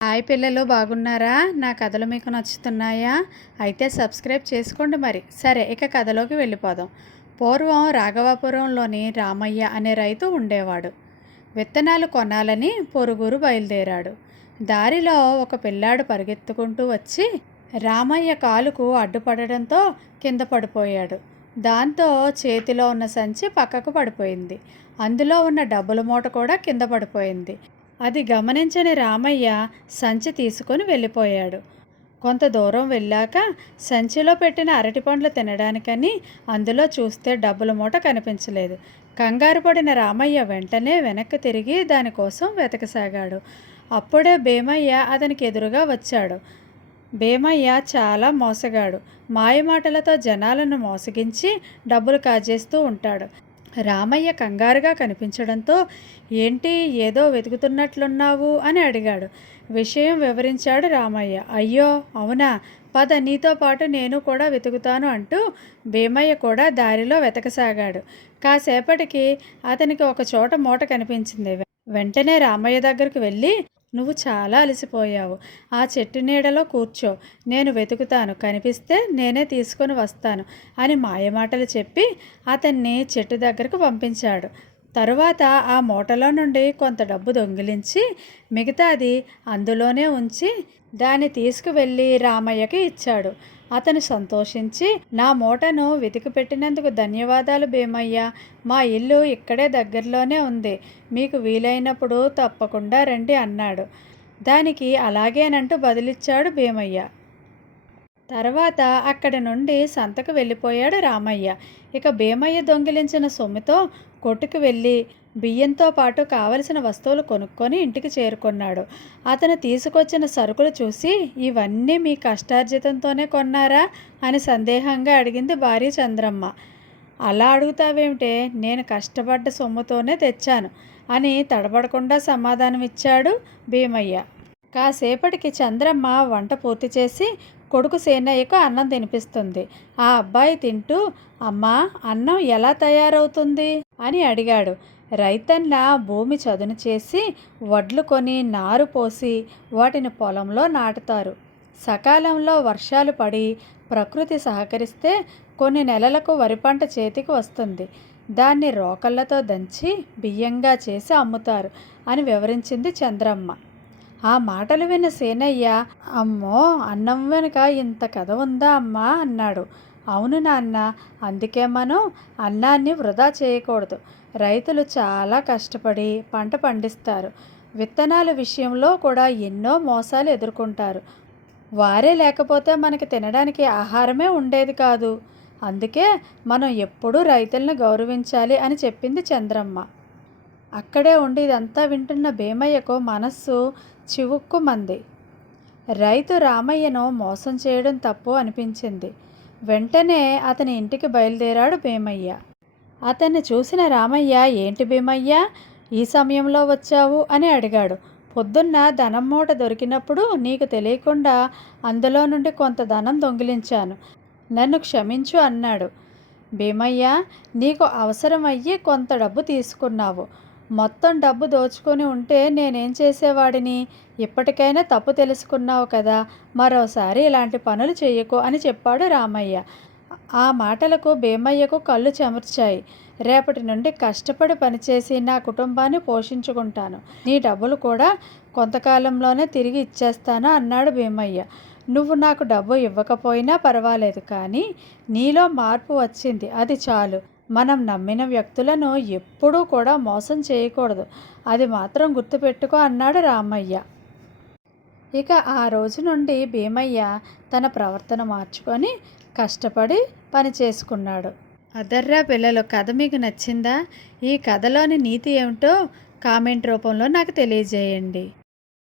Hi పిల్లలు, బాగున్నారా? నా కథలు మీకు నచ్చుతున్నాయా? అయితే సబ్స్క్రైబ్ చేసుకోండి మరి. సరే, ఇక కథలోకి వెళ్ళిపోదాం. పూర్వం రాఘవాపురంలోని రామయ్య అనే రైతు ఉండేవాడు. విత్తనాలు కొనాలని పొరుగురు బయలుదేరాడు. దారిలో ఒక పిల్లాడు పరిగెత్తుకుంటూ వచ్చి రామయ్య కాలుకు అడ్డుపడడంతో కింద పడిపోయాడు. దాంతో చేతిలో ఉన్న సంచి పక్కకు పడిపోయింది. అందులో ఉన్న డబ్బుల మూట కూడా కింద పడిపోయింది. అది గమనించని రామయ్య సంచి తీసుకొని వెళ్ళిపోయాడు. కొంత దూరం వెళ్ళాక సంచిలో పెట్టిన అరటిపండ్లు తినడానికని అందులో చూస్తే డబ్బుల మూట కనిపించలేదు. కంగారు పడిన రామయ్య వెంటనే వెనక్కి తిరిగి దానికోసం వెతకసాగాడు. అప్పుడే భీమయ్య అతనికి ఎదురుగా వచ్చాడు. భీమయ్య చాలా మోసగాడు. మాయమాటలతో జనాలను మోసగించి డబ్బులు కాజేస్తూ ఉంటాడు. రామయ్య కంగారుగా కనిపించడంతో, ఏంటి, ఏదో వెతుకుతున్నట్లున్నావు అని అడిగాడు. విషయం వివరించాడు రామయ్య. అయ్యో అవునా, పద, నీతో పాటు నేను కూడా వెతుకుతాను అంటూ భీమయ్య కూడా దారిలో వెతకసాగాడు. కాసేపటికి అతనికి ఒక చోట మూట కనిపించింది. వెంటనే రామయ్య దగ్గరకు వెళ్ళి, నువ్వు చాలా అలసిపోయావు, ఆ చెట్టు నీడలో కూర్చో, నేను వెతుకుతాను, కనిపిస్తే నేనే తీసుకొని వస్తాను అని మాయమాటలు చెప్పి అతన్ని చెట్టు దగ్గరకు పంపించాడు. తరువాత ఆ మూటలో నుండి కొంత డబ్బు దొంగిలించి మిగతాది అందులోనే ఉంచి దాన్ని తీసుకువెళ్ళి రామయ్యకి ఇచ్చాడు. అతను సంతోషించి, నా మూటను వెతికి పెట్టినందుకు ధన్యవాదాలు భీమయ్య, మా ఇల్లు ఇక్కడే దగ్గరలోనే ఉంది, మీకు వీలైనప్పుడు తప్పకుండా రండి అన్నాడు. దానికి అలాగేనంటూ బదులిచ్చాడు భీమయ్య. తర్వాత అక్కడి నుండి సంతకు వెళ్ళిపోయాడు రామయ్య. ఇక భీమయ్య దొంగిలించిన సొమ్ముతో కొట్టుకు వెళ్ళి బియ్యంతో పాటు కావలసిన వస్తువులు కొనుక్కొని ఇంటికి చేరుకున్నాడు. అతను తీసుకొచ్చిన సరుకులు చూసి, ఇవన్నీ మీ కష్టార్జితంతోనే కొన్నారా అని సందేహంగా అడిగింది భార్య చంద్రమ్మ. అలా అడుగుతావేమిటే, నేను కష్టపడ్డ సొమ్ముతోనే తెచ్చాను అని తడబడకుండా సమాధానమిచ్చాడు భీమయ్య. కాసేపటికి చంద్రమ్మ వంట పూర్తి చేసి కొడుకు సేనయ్యకు అన్నం తినిపిస్తుంది. ఆ అబ్బాయి తింటూ, అమ్మా, అన్నం ఎలా తయారవుతుంది అని అడిగాడు. రైతన్న భూమి చదును చేసి వడ్లు కొని నారు పోసి వాటిని పొలంలో నాటుతారు. సకాలంలో వర్షాలు పడి ప్రకృతి సహకరిస్తే కొన్ని నెలలకు వరి పంట చేతికి వస్తుంది. దాన్ని రోకళ్లతో దంచి బియ్యంగా చేసి అమ్ముతారు అని వివరించింది చంద్రమ్మ. ఆ మాటలు విన్న సేనయ్య, అమ్మో, అన్నం వెనుక ఇంత కథ ఉందా అమ్మా అన్నాడు. అవును నాన్న, అందుకే మనం అన్నాన్ని వృధా చేయకూడదు. రైతులు చాలా కష్టపడి పంట పండిస్తారు. విత్తనాల విషయంలో కూడా ఎన్నో మోసాలు ఎదుర్కొంటారు. వారే లేకపోతే మనకి తినడానికి ఆహారమే ఉండేది కాదు. అందుకే మనం ఎప్పుడూ రైతులను గౌరవించాలి అని చెప్పింది చంద్రమ్మ. అక్కడే ఉండి ఇదంతా వింటున్న భీమయ్యకు మనస్సు చివుక్కుమంది. రైతు రామయ్యను మోసం చేయడం తప్పు అనిపించింది. వెంటనే అతని ఇంటికి బయలుదేరాడు భీమయ్య. అతన్ని చూసిన రామయ్య, ఏంటి భీమయ్య, ఈ సమయంలో వచ్చావు అని అడిగాడు. పొద్దున్న ధనం మూట దొరికినప్పుడు నీకు తెలియకుండా అందులో నుండి కొంత ధనం దొంగిలించాను, నన్ను క్షమించు అన్నాడు. భీమయ్య, నీకు అవసరమయ్యి కొంత డబ్బు తీసుకున్నావు, మొత్తం డబ్బు దోచుకొని ఉంటే నేనేం చేసేవాడిని? ఇప్పటికైనా తప్పు తెలుసుకున్నావు కదా, మరోసారి ఇలాంటి పనులు చెయ్యకు అని చెప్పాడు రామయ్య. ఆ మాటలకు భీమయ్యకు కళ్ళు చెమర్చాయి. రేపటి నుండి కష్టపడి పనిచేసి నా కుటుంబాన్ని పోషించుకుంటాను, నీ డబ్బులు కూడా కొంతకాలంలోనే తిరిగి ఇచ్చేస్తాను అన్నాడు భీమయ్య. నువ్వు నాకు డబ్బు ఇవ్వకపోయినా పర్వాలేదు, కానీ నీలో మార్పు వచ్చింది, అది చాలు. మనం నమ్మిన వ్యక్తులను ఎప్పుడూ కూడా మోసం చేయకూడదు, అది మాత్రం గుర్తుపెట్టుకో అన్నాడు రామయ్య. ఇక ఆ రోజు నుండి భీమయ్య తన ప్రవర్తన మార్చుకొని కష్టపడి పని చేసుకున్నాడు. అదర్రా పిల్లలు, కథ మీకు నచ్చిందా? ఈ కథలోని నీతి ఏమిటో కామెంట్ రూపంలో నాకు తెలియజేయండి.